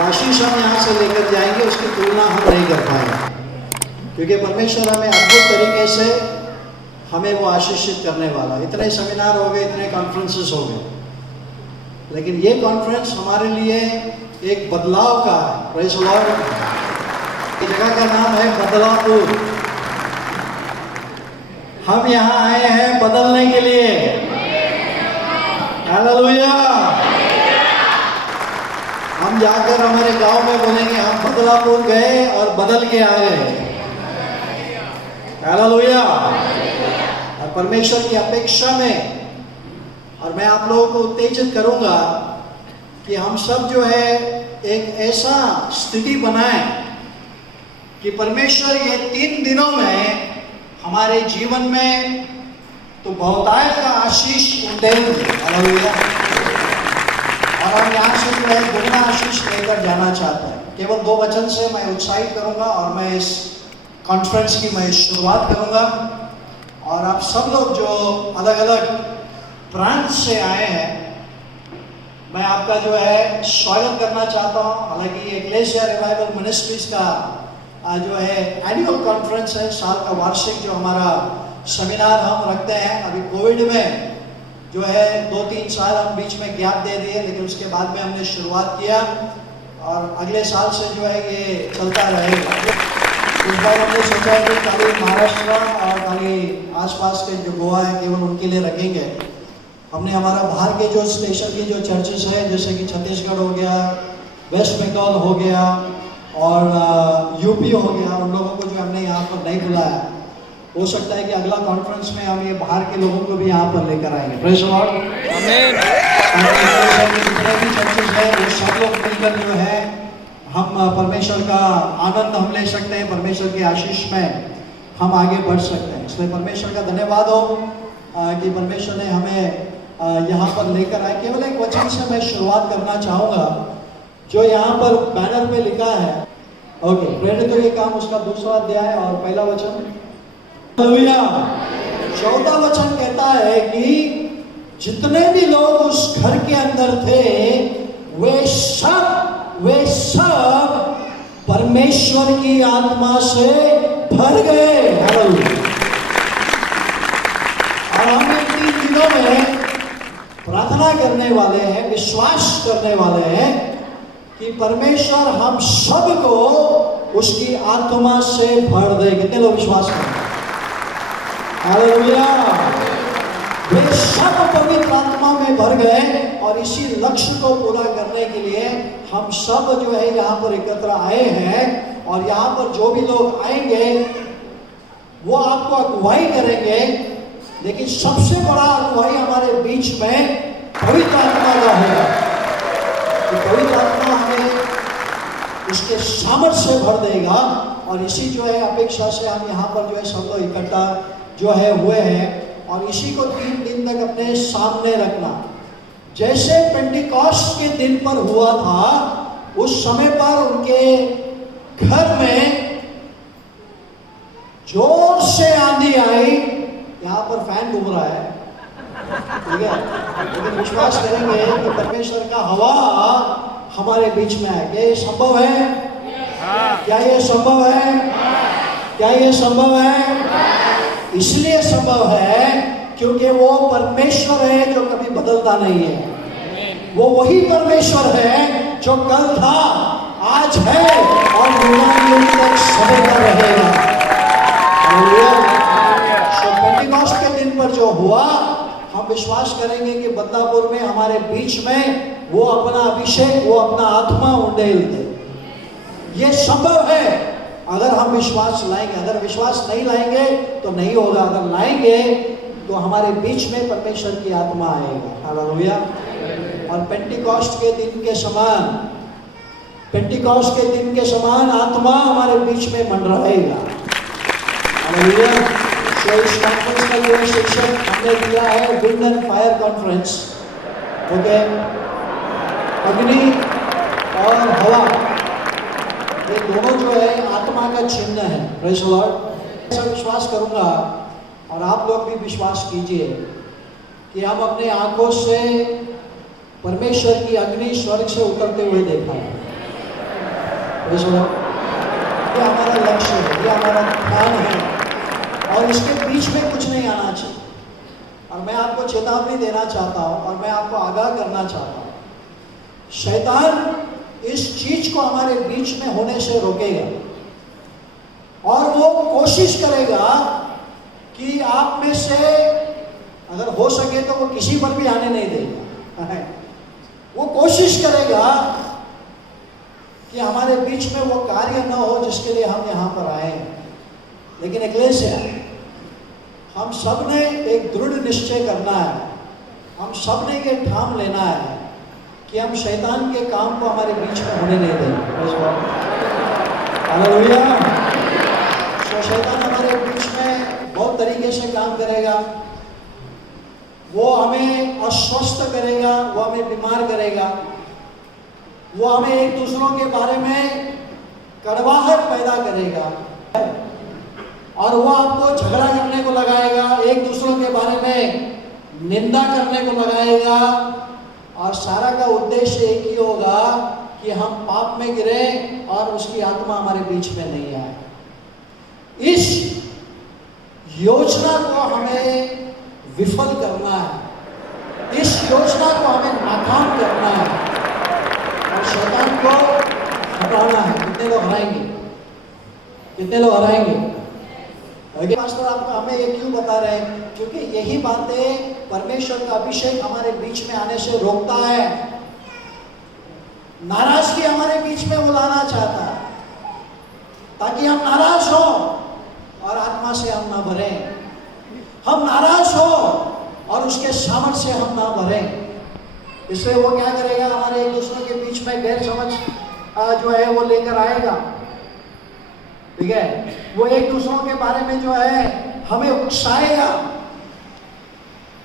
जो आशीष हम यहाँ से लेकर जाएंगे उसकी तुलना हम नहीं कर पाएंगे, क्योंकि परमेश्वर हमें अद्भुत तरीके से हमें वो आशीषित करने वाला। इतने सेमिनार हो गए, इतने कॉन्फ्रेंसेस हो गए, लेकिन ये कॉन्फ्रेंस हमारे लिए एक बदलाव का है। Praise the Lord. इस जगह का नाम है बदलापुर। हम यहाँ आए हैं बदलने के लिए। हालेलुया। हम जाकर हमारे गांव में बोलेंगे हम बदलापुर गए और बदल के आ गए। हालेलुया। और परमेश्वर की अपेक्षा में, और मैं आप लोगों को उत्तेजित करूंगा कि हम सब जो है एक ऐसा स्थिति बनाएं कि परमेश्वर ये 3 दिनों में हमारे जीवन में तो बहुतायत का आशीष उंडेल। हालेलुया। और हम यहाँ से जो है दुगना आशीष लेकर जाना चाहते हैं। केवल 2 वचन से मैं उत्साहित करूंगा और मैं इस कॉन्फ्रेंस की मैं शुरुआत करूंगा। और आप सब लोग जो अलग अलग प्रांत से आए हैं, मैं आपका जो है स्वागत करना चाहता हूँ। हालांकि एक्लेसिया रिवाइवल मिनिस्ट्रीज का जो है एनुअल कॉन्फ्रेंस है, साल का वार्षिक जो हमारा सेमिनार हम रखते हैं। अभी कोविड में जो है 2-3 साल हम बीच में गैप दे दिए, लेकिन उसके बाद में हमने शुरुआत किया और अगले साल से जो है ये चलता रहेगा। इस बार हमने सोचा है कि खाली महाराष्ट्र और खाली आसपास के जो गोवा है केवल उनके लिए रखेंगे। हमने हमारा बाहर के जो स्टेशन की जो चर्चेस है, जैसे कि छत्तीसगढ़ हो गया, वेस्ट बंगाल हो गया और यूपी हो गया, उन लोगों को जो हमने यहाँ पर नहीं बुलाया। हो सकता है कि अगला कॉन्फ्रेंस में हम ये बाहर के लोगों को भी यहाँ पर लेकर आएंगे। Praise the Lord. आमीन। जितने भी चर्चेस हैं वो सब लोग मिलकर जो है हम परमेश्वर का आनंद हम ले सकते हैं, परमेश्वर की आशीष में हम आगे बढ़ सकते हैं। इसलिए परमेश्वर का धन्यवाद हो कि परमेश्वर ने हमें यहाँ पर लेकर आए। केवल एक वचन से मैं शुरुआत करना चाहूँगा जो यहाँ पर बैनर पे लिखा है। ओके, प्रेरित तो ये काम उसका 2वां अध्याय और पहला वचन। हालेलुया। 14वां वचन कहता है कि जितने भी लोग उस घर के अंदर थे वे सब परमेश्वर की आत्मा से भर गए। हालेलुया। और हम इन 3 दिनों में प्रार्थना करने वाले हैं, विश्वास करने वाले हैं कि परमेश्वर हम सबको उसकी आत्मा से भर दे। कितने लोग विश्वास करते हैं? हालेलुया। वे सब पवित्र आत्मा में भर गए और इसी लक्ष्य को पूरा करने के लिए हम सब जो है यहाँ पर एकत्र आए हैं। और यहाँ पर जो भी लोग आएंगे वो आपको अगुवाई करेंगे, लेकिन सबसे बड़ा अगुवाई हमारे बीच में पवित्र आत्मा का होगा। तो पवित्र आत्मा हमें उसके सामर्थ्य से भर देगा और इसी जो है अपेक्षा से हम यहाँ पर जो है सब लोग इकट्ठा जो है हुए हैं। और इसी को 3 दिन तक अपने सामने रखना। जैसे पेंटिकॉस्ट के दिन पर हुआ था, उस समय पर उनके घर में जोर से आंधी आई। यहाँ पर फैन घूम रहा है, ठीक है, लेकिन विश्वास करेंगे कि परमेश्वर का हवा हमारे बीच में है। क्या ये संभव है? क्या ये संभव है? क्या ये संभव है? इसलिए संभव है क्योंकि वो परमेश्वर है जो कभी बदलता नहीं है। वो वही परमेश्वर है जो कल था, आज है और युगानुयुग तक सदैव रहेगा। पेंटिकॉस्ट के दिन पर जो हुआ, हम विश्वास करेंगे कि बदलापुर में हमारे बीच में वो अपना अभिषेक, वो अपना आत्मा उंडेल दे। ये संभव है अगर हम विश्वास लाएंगे। अगर विश्वास नहीं लाएंगे तो नहीं होगा। अगर लाएंगे तो हमारे बीच में परमेश्वर की आत्मा आएगा। हालेलुया। और पेंटिकॉस्ट के दिन के समान आत्मा हमारे बीच में मंडराएगा। हालेलुया। तो इस कॉन्फ्रेंस का जो शिक्षण हमने दिया है wind and fire conference. Okay, अग्नि और हवा ये दोनों जो है आत्मा का चिन्ह है। Praise the Lord. ऐसा विश्वास करूंगा और आप लोग भी विश्वास कीजिए कि हम अपने आंखों से परमेश्वर की अग्नि स्वर्ग से उतरते हुए देखा है। Praise the Lord. ये हमारा लक्ष्य है, ये हमारा ध्यान है, और इसके बीच में कुछ नहीं आना चाहिए। और मैं आपको चेतावनी देना चाहता हूँ और मैं आपको आगाह करना चाहता हूँ, शैतान इस चीज को हमारे बीच में होने से रोकेगा और वो कोशिश करेगा कि आप में से अगर हो सके तो वो किसी पर भी आने नहीं देगा। वो कोशिश करेगा कि हमारे बीच में वो कार्य न हो जिसके लिए हम यहाँ पर आए हैं। लेकिन इक्लेसिया, हम सब ने एक दृढ़ निश्चय करना है, हम सब ने ये ठान लेना है कि हम शैतान के काम को हमारे बीच में होने नहीं देंगे। हालेलुया। तो शैतान हमारे बीच में बहुत तरीके से काम करेगा। वो हमें अस्वस्थ करेगा, वो हमें बीमार करेगा, वो हमें एक दूसरों के बारे में कड़वाहट पैदा करेगा, और वो आपको झगड़ा करने को लगाएगा, एक दूसरों के बारे में निंदा करने को लगाएगा, और सारा का उद्देश्य एक ही होगा कि हम पाप में गिरे और उसकी आत्मा हमारे बीच में नहीं आए। इस योजना को हमें विफल करना है, इस योजना को हमें नाकाम करना है और शैतान को हराना है। कितने लोग हराएंगे? कितने लोग हराएंगे? पास्टर आपको हमें ये क्यों बता रहे हैं? क्योंकि यही बातें परमेश्वर का अभिषेक हमारे बीच में आने से रोकता है। नाराजगी हमारे बीच में वो लाना चाहता है ताकि हम नाराज हो और आत्मा से हम ना भरें, हम नाराज हो और उसके सामर्थ्य से हम ना भरें। इसलिए वो क्या करेगा, हमारे एक दूसरे के बीच में गैर समझ जो है वो लेकर आएगा। ठीक है, वो एक दूसरों के बारे में जो है हमें उकसाएगा,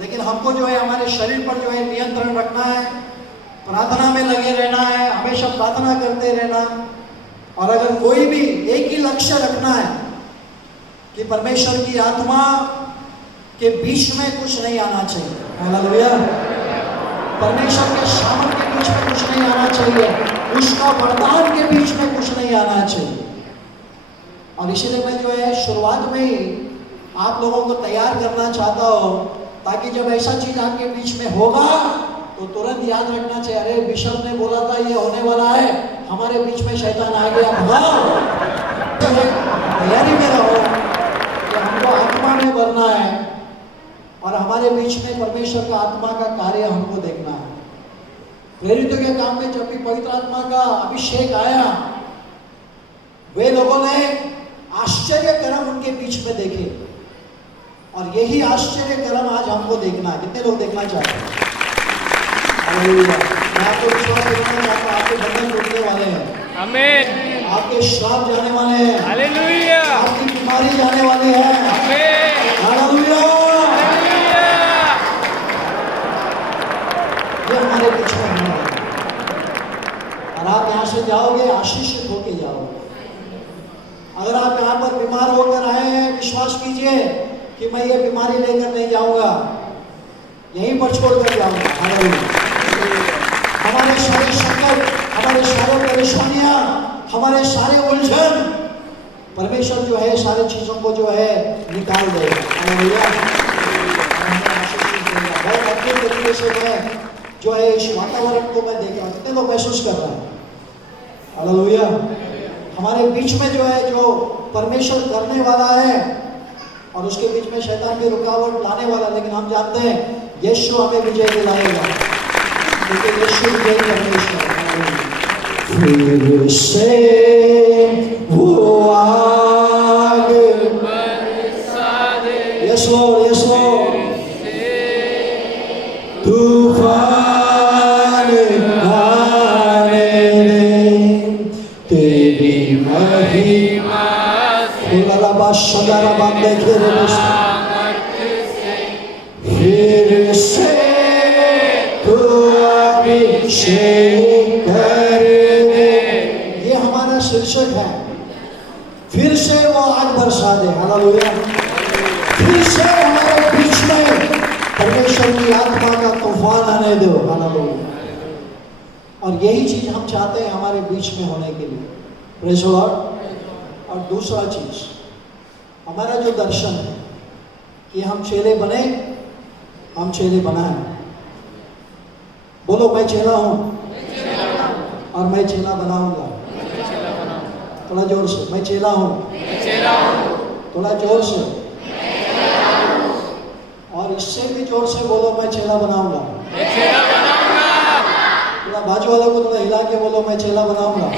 लेकिन हमको जो है हमारे शरीर पर जो है नियंत्रण रखना है, प्रार्थना में लगे रहना है, हमेशा प्रार्थना करते रहना। और अगर कोई भी एक ही लक्ष्य रखना है कि परमेश्वर की आत्मा के बीच में कुछ नहीं आना चाहिए। हालेलुया। परमेश्वर के सामर्थ्य के बीच में कुछ नहीं आना चाहिए, उसका वरदान के बीच में कुछ नहीं आना चाहिए। और इसीलिए मैं जो है शुरुआत में ही आप लोगों को तैयार करना चाहता हूँ, ताकि जब ऐसा चीज आपके बीच में होगा तो तुरंत याद रखना चाहिए, अरे बिशप ने बोला था ये होने वाला है, हमारे बीच में शैतान आ गया। तो तैयारी में रहो कि हमको आत्मा में भरना है और हमारे बीच में परमेश्वर का आत्मा का कार्य हमको देखना है। प्रेरितों के काम में जब भी पवित्र आत्मा का अभिषेक आया, वे लोगों ने आश्चर्य कर्म उनके बीच में देखे, और यही आश्चर्य कर्म आज हमको देखना है। कितने लोग देखना चाहते हैं? मैं आपको विश्वास देना चाहता हूं, आपके बंधन टूटने वाले हैं। आमीन। आपके श्राप जाने वाले हैं। हालेलुया। आपकी बीमारी जाने वाली है। आमीन। हालेलुया। ये हमारे बीच में होने वाला है, और आप यहाँ से जाओगे आशीषित होके जाओगे। अगर आप यहाँ पर बीमार होकर आए हैं, विश्वास कीजिए कि मैं ये बीमारी लेकर नहीं जाऊंगा, यहीं पर छोड़कर जाऊंगा। हालेलुया। हमारे सारे संकट, हमारे सारे परेशानियां, हमारे सारे उलझन, परमेश्वर जो है सारी चीजों को जो है निकाल देगा। हालेलुया। बहुत अच्छे तरीके से मैं जो है इस वातावरण को मैं देख रहा हूँ। कितने लोग महसूस कर रहे हैं? हालेलुया। हमारे बीच में जो है जो परमेश्वर करने वाला है, और उसके बीच में शैतान की रुकावट लाने वाला, लेकिन हम जानते हैं यीशु हमें विजय दिलाएगा, क्योंकि यीशु विजय परमेश्वर है। फिर से वो आग बरसा दे, यस लॉर्ड, यस लॉर्ड, तूफान आने दे, तेरी महिमा सदारा बांधे फिर से तू अभिषेक कर दे। ये हमारा शीर्षक है, फिर से वो आग बरसा दे। हालेलुया। फिर से हमारे बीच में परमेश्वर की आत्मा का तूफान आने दो। हालेलुया। और यही चीज हम चाहते हैं हमारे बीच में होने के लिए। Praise the Lord. और दूसरा चीज, हमारा जो दर्शन है कि हम चेले बने, हम चेले बनाए। बोलो मैं चेला हूं और मैं चेला बनाऊंगा। थोड़ा जोर से, मैं चेला हूं। थोड़ा जोर से, और इससे भी जोर से बोलो मैं चेला बनाऊंगा। थोड़ा बाजू वालों को थोड़ा हिला के बोलो मैं चेला बनाऊंगा।